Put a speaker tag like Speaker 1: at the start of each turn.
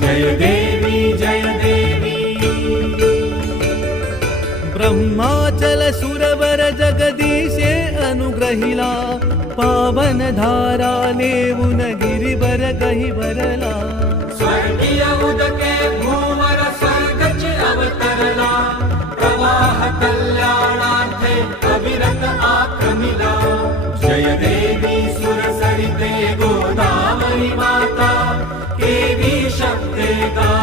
Speaker 1: जय देवी जय देवी।
Speaker 2: ब्रह्माचल सुरवर जगदीशे अनुग्रहिला पावन धारा नेऊन गिरिवर गही भरला
Speaker 1: विरत आक्रमिला। जय देवी सुरसरिते गोदावरी माता। देवी शक्ते गा